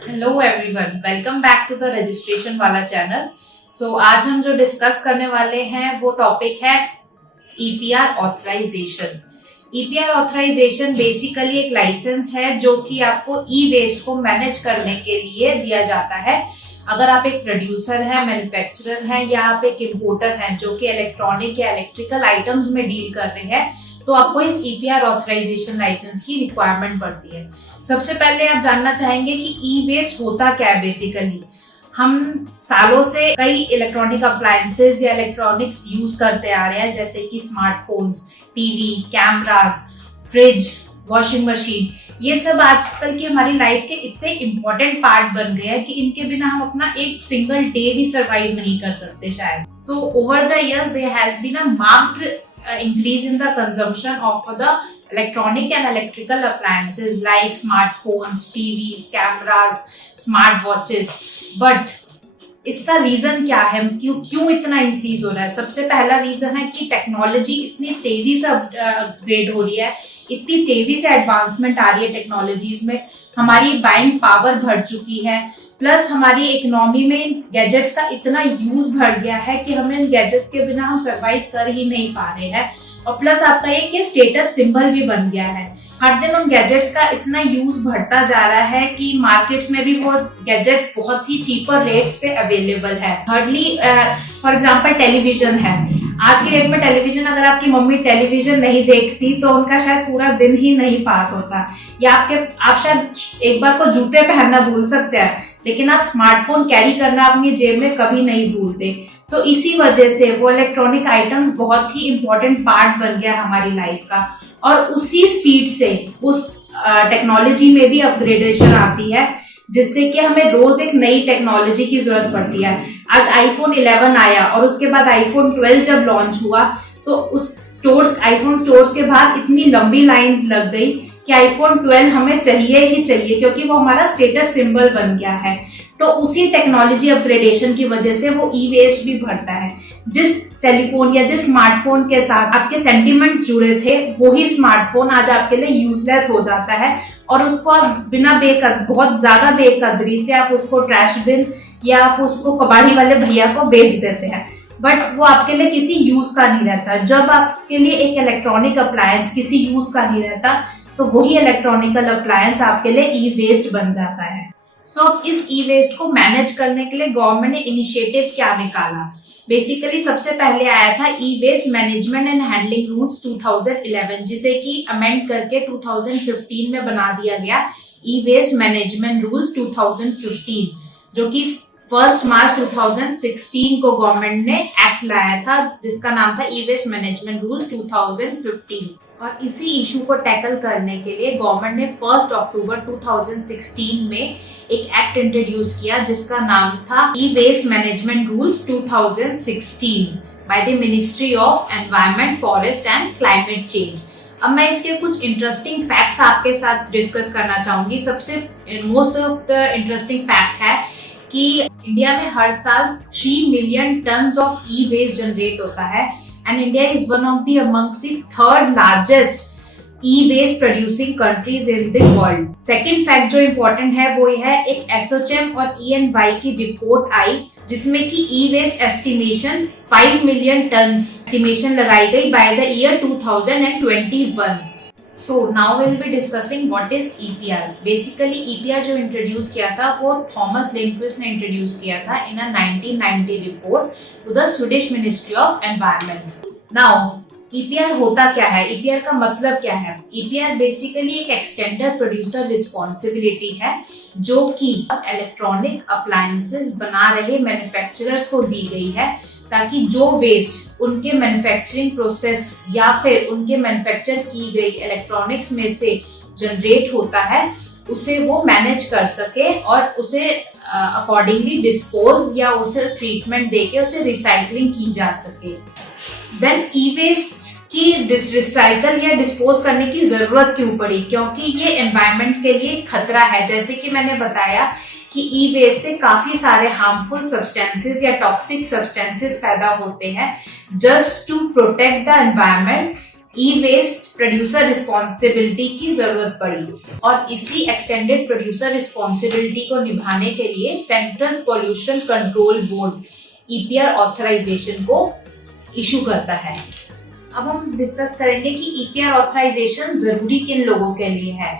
Hello everyone, welcome back to the registration वाला channel. आज हम जो डिस्कस करने वाले हैं वो टॉपिक है EPR authorization. EPR authorization basically एक लाइसेंस है जो कि आपको ई वेस्ट को मैनेज करने के लिए दिया जाता है। अगर आप एक प्रोड्यूसर है, मैन्युफैक्चरर है या आप एक इम्पोर्टर हैं जो कि इलेक्ट्रॉनिक या इलेक्ट्रिकल आइटम्स में डील कर रहे हैं, तो आपको इस ईपीआर ऑथराइजेशन लाइसेंस की रिक्वायरमेंट पड़ती है। सबसे पहले आप जानना चाहेंगे कि ई वेस्ट होता क्या है। बेसिकली हम सालों से कई इलेक्ट्रॉनिक अप्लायंसेज या इलेक्ट्रॉनिक्स यूज करते आ रहे हैं, जैसे कि smartphones, TV, cameras, fridge, washing machine. ये सब आजकल की हमारी लाइफ के इतने इम्पोर्टेंट पार्ट बन गए हैं कि इनके बिना हम अपना एक सिंगल डे भी सरवाइव नहीं कर सकते शायद। So over the years there has been a marked increase in the consumption of the electronic and electrical appliances like smartphones, TVs, cameras, smart watches. But इसका रीजन क्या है, क्यों इतना इंक्रीज हो रहा है? सबसे पहला रीजन है कि टेक्नोलॉजी इतनी तेजी से अपग्रेड हो रही है, इतनी तेजी से एडवांसमेंट आ रही है टेक्नोलॉजीज में, हमारी बाइंग पावर बढ़ चुकी है, प्लस हमारी इकोनॉमी में गैजेट्स का इतना यूज बढ़ गया है कि हमें इन गैजेट्स के बिना हम सरवाइव कर ही नहीं पा रहे हैं। और प्लस आपका एक ये स्टेटस सिंबल भी बन गया है। हर दिन उन गैजेट्स का इतना यूज बढ़ता जा रहा है कि मार्केट्स में भी वो गैजेट्स बहुत ही चीपर रेट्स पे अवेलेबल है। थर्डली, फॉर एग्जांपल टेलीविजन है। आज की डेट में टेलीविजन, अगर आपकी मम्मी टेलीविजन नहीं देखती तो उनका शायद पूरा दिन ही नहीं पास होता। या आप शायद एक बार को जूते पहनना भूल सकते हैं, लेकिन आप स्मार्टफोन कैरी करना अपनी जेब में कभी नहीं भूलते। तो इसी वजह से वो इलेक्ट्रॉनिक आइटम्स बहुत ही इंपॉर्टेंट पार्ट बन गया हमारी लाइफ का। और उसी स्पीड से उस टेक्नोलॉजी में भी अपग्रेडेशन आती है, जिससे कि हमें रोज एक नई टेक्नोलॉजी की जरूरत पड़ती है। आज आईफोन 11 आया और उसके बाद आईफोन 12 जब लॉन्च हुआ तो उस आईफोन स्टोर्स के बाहर इतनी लंबी लाइंस लग गई कि आईफोन 12 हमें चाहिए ही चाहिए, क्योंकि वो हमारा स्टेटस सिंबल बन गया है। तो उसी टेक्नोलॉजी अपग्रेडेशन की वजह से वो ई वेस्ट भी बढ़ता है। जिस टेलीफोन या जिस स्मार्टफोन के साथ आपके सेंटिमेंट्स जुड़े थे, वही स्मार्टफोन आज आपके लिए यूजलेस हो जाता है और उसको आप बिना बहुत ज्यादा बेकदरी से आप उसको ट्रैश बिन या आप उसको कबाड़ी वाले भैया को बेच देते हैं, बट वो आपके लिए किसी यूज का नहीं रहता। जब आपके लिए एक इलेक्ट्रॉनिक अप्लायंस किसी यूज का नहीं रहता, तो वही इलेक्ट्रॉनिकल अप्लायंस आपके लिए ई वेस्ट बन जाता है। इस ई वेस्ट को मैनेज करने के लिए गवर्नमेंट ने इनिशिएटिव क्या निकाला? बेसिकली सबसे पहले आया था E waste management and handling rules 2011, जिसे कि अमेंड करके 2015 में बना दिया गया ई वेस्ट मैनेजमेंट रूल्स 2015, जो कि 1 मार्च 2016 को गवर्नमेंट ने एक्ट लाया था, जिसका नाम था ई वेस्ट मैनेजमेंट रूल्स 2015। और इसी इशू को टैकल करने के लिए गवर्नमेंट ने 1 अक्टूबर 2016 में एक एक्ट इंट्रोड्यूस किया, जिसका नाम था E waste management rules 2016 by the ministry of environment, forest and climate change. अब मैं इसके कुछ इंटरेस्टिंग फैक्ट्स आपके साथ डिस्कस करना चाहूंगी। सबसे most of the interesting fact है कि इंडिया में हर साल 3 million tons of e waste generate होता है, and India is one of the amongst the third largest e-waste producing countries in the world. Second fact जो important है वो है एक एसोचैम और ENY की रिपोर्ट आई, जिसमें कि e-waste estimation 5 million turns estimation लगाई गई by the year 2021. So now we'll be discussing what is EPR. Basically EPR जो इंट्रोड्यूस किया था वो थॉमस लिंक्विस्ट ने इंट्रोड्यूस किया था in 1990 report to the Swedish ministry of environment. Now EPR होता क्या है, EPR का मतलब क्या है? EPR बेसिकली एक एक्सटेंडेड प्रोड्यूसर रिस्पॉन्सिबिलिटी है जो कि इलेक्ट्रॉनिक अप्लायंसेस बना रहे मैन्युफैक्चरर्स को दी गई है, ताकि जो वेस्ट उनके मैन्युफैक्चरिंग प्रोसेस या फिर उनके मैन्युफैक्चर की गई इलेक्ट्रॉनिक्स में से जनरेट होता है, उसे वो मैनेज कर सके और उसे अकॉर्डिंगली डिस्पोज या उसे ट्रीटमेंट देके उसे रिसाइकलिंग की जा सके। देन ई वेस्ट की रिसाइकल या डिस्पोज करने की जरूरत क्यों पड़ी? क्योंकि ये एनवायरनमेंट के लिए खतरा है। जैसे कि मैंने बताया कि ई वेस्ट से काफी सारे हार्मफुल सब्सटेंसेस या टॉक्सिक सब्सटेंसेस पैदा होते हैं। Just to protect the environment, e waste producer responsibility की जरूरत पड़ी और इसी एक्सटेंडेड प्रोड्यूसर रिस्पॉन्सिबिलिटी को निभाने के लिए central pollution control board EPR authorization को इशू करता है। अब हम डिस्कस करेंगे कि EPR ऑथराइजेशन जरूरी किन लोगों के लिए है।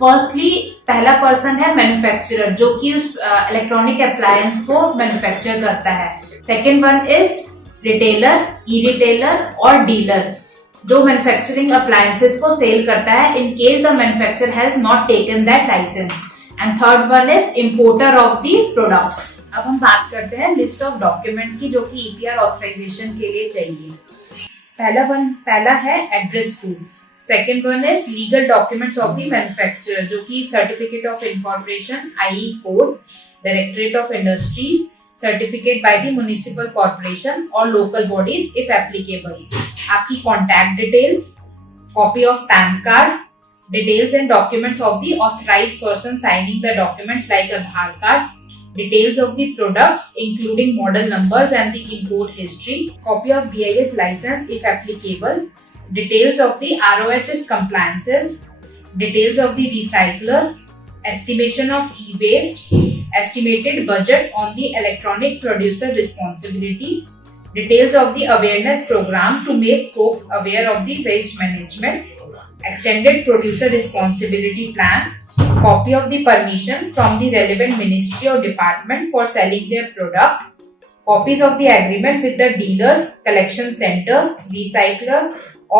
फर्स्टली पहला पर्सन है मैन्युफैक्चरर, जो कि उस इलेक्ट्रॉनिक अप्लायंस को मैन्युफैक्चर करता है। Second one is retailer, e retailer और डीलर, जो मैन्युफैक्चरिंग अप्लायंसेस को सेल करता है in case the manufacturer has not taken that licence. And third one is importer of the products. अब हम बात करते हैं लिस्ट ऑफ डॉक्यूमेंट्स की जो कि EPR ऑथराइजेशन के लिए चाहिए। पहला है address proof. Second one is legal documents of the manufacturer, जो कि certificate of incorporation, IE code, directorate of industries, certificate by the municipal corporation और लोकल बॉडीज इफ एप्लीकेबल, आपकी contact details, copy of pan card, details and documents of the authorised person signing the documents like Aadhaar card, details of the products including model numbers and the import history, copy of BIS license if applicable, details of the RoHS compliances, details of the recycler, estimation of e-waste, estimated budget on the electronic producer responsibility, details of the awareness program to make folks aware of the waste management, extended producer responsibility plan, copy of the permission from the relevant ministry or department for selling their product, copies of the agreement with the dealers, collection center, recycler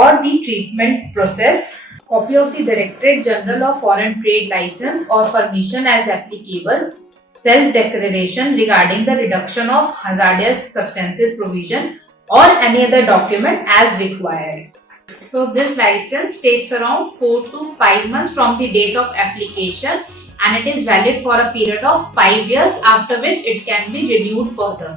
or the treatment process, copy of the Directorate General of Foreign Trade license or permission as applicable, self-declaration regarding the reduction of hazardous substances provision or any other document as required. So this license takes around 4 to 5 months from the date of application and it is valid for a period of 5 years, after which it can be renewed further.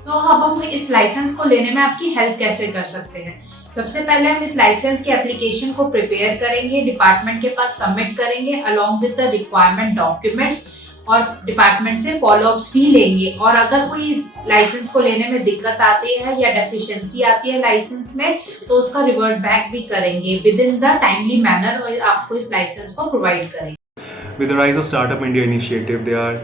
So अब हम इस licence को लेने में आपकी help कैसे कर सकते हैं। सबसे पहले हम इस लाइसेंस की एप्लीकेशन को प्रिपेयर करेंगे, डिपार्टमेंट के पास सबमिट करेंगे along with the requirement documents और डिपार्टमेंट से फॉलोअप्स भी लेंगे। और अगर कोई लाइसेंस को लेने में दिक्कत आती है या डेफिशिएंसी आती है लाइसेंस में, तो उसका रिवर्ट बैक भी करेंगे with in the timely manner और आपको इस लाइसेंस को प्रोवाइड करेंगे। With the rise of Startup India initiative, there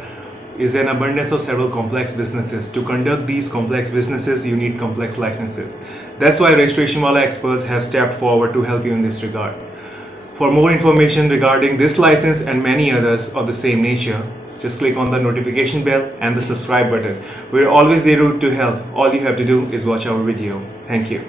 is an abundance of several complex businesses. To conduct these complex businesses, you need complex licenses. That's why Registration Wala experts have stepped forward to help you in this regard. For more information regarding this license and many others of the same nature, just click on the notification bell and the subscribe button. We're always there to help. All you have to do is watch our video. Thank you.